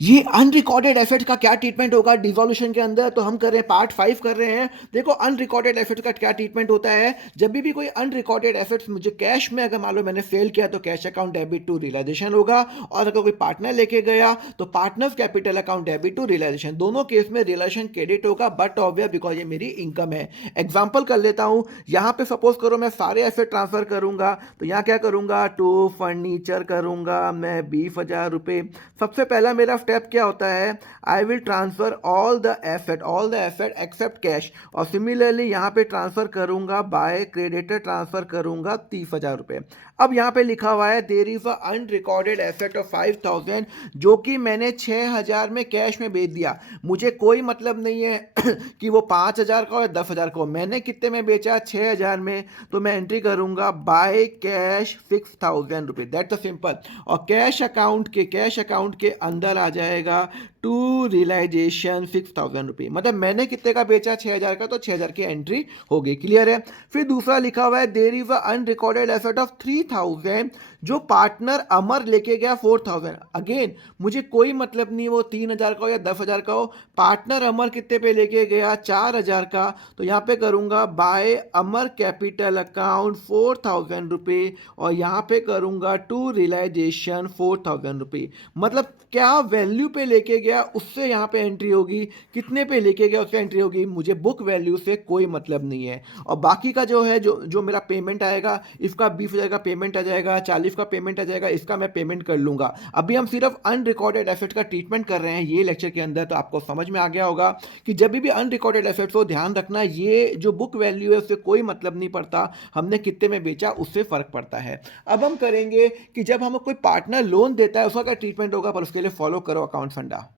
ये unrecorded assets का क्या ट्रीटमेंट होगा डिसॉल्यूशन के अंदर, तो हम कर रहे हैं पार्ट 5 कर रहे हैं। देखो अनरिकॉर्डेड एसेट्स का क्या ट्रीटमेंट होता है। जब भी कोई अनरिकॉर्डेड एसेट्स मुझे कैश में अगर मान लो मैंने सेल किया तो cash account debit to realisation होगा, और अगर कोई पार्टनर लेके गया तो partners capital account debit to realisation. दोनों केस में रियलाइजेशन क्रेडिट होगा, बट ऑब्वियस बिकॉज ये मेरी इनकम है। एग्जाम्पल कर लेता हूँ, यहाँ पे सपोज करो मैं सारे एसेट ट्रांसफर करूंगा, तो यहाँ क्या करूंगा, टू फर्नीचर करूंगा मैं 20,000 रुपये। सबसे पहला मेरा स्टेप क्या होता है, I will transfer all the asset except cash, और सिमिलरली यहाँ पे ट्रांसफर करूंगा बाय क्रेडिटर, ट्रांसफर करूंगा 30,000 रुपये। अब यहाँ पे लिखा हुआ है there is a unrecorded asset of 5,000, जो कि मैंने 6,000 में कैश में बेच दिया। मुझे कोई मतलब नहीं है कि वो 5,000 का हो या 10,000 का हो, मैंने कितने में बेचा, 6,000 में, तो मैं एंट्री करूंगा बाय कैश 6,000 रुपये, दैट्स अ सिंपल। और कैश अकाउंट के अंदर आ जाएगा टू रियलाइजेशन 6,000 रुपये, मतलब मैंने कितने का बेचा, 6,000 का, तो 6,000 की एंट्री हो गई। क्लियर है। फिर दूसरा लिखा हुआ है there is a unrecorded asset of 3,000, जो पार्टनर अमर लेके गया 4,000। अगेन मुझे कोई मतलब नहीं वो 3,000 का हो या 10,000 का हो, पार्टनर अमर कितने पे लेके गया, 4,000 का, तो यहाँ पे करूंगा बाय अमर कैपिटल अकाउंट 4,000 रुपये, और यहाँ पे करूंगा टू रियलाइजेशन 4,000 रुपये। मतलब क्या वैल्यू पे लेके गया उससे यहाँ पे एंट्री होगी, कितने पे लेके गया उससे एंट्री होगी, मुझे बुक वैल्यू से कोई मतलब नहीं है। और बाकी का जो है, जो जो मेरा पेमेंट आएगा, इसका 20,000 का पेमेंट आ जाएगा, 40 का पेमेंट आ जाएगा, इसका मैं पेमेंट कर लूंगा। अभी हम सिर्फ अनरिकॉर्डेड एसेट का ट्रीटमेंट कर रहे हैं ये लेक्चर के अंदर, तो आपको समझ में आ गया होगा कि जब भी अनरिकॉर्डेड एसेट्स हो ध्यान रखना, ये जो बुक वैल्यू है उससे कोई मतलब नहीं पड़ता, हमने कितने में बेचा उससे फर्क पड़ता है। अब हम करेंगे कि जब हमें कोई पार्टनर लोन देता है उसका क्या ट्रीटमेंट होगा, पर उसके लिए फॉलो करो अकाउंट फंडा।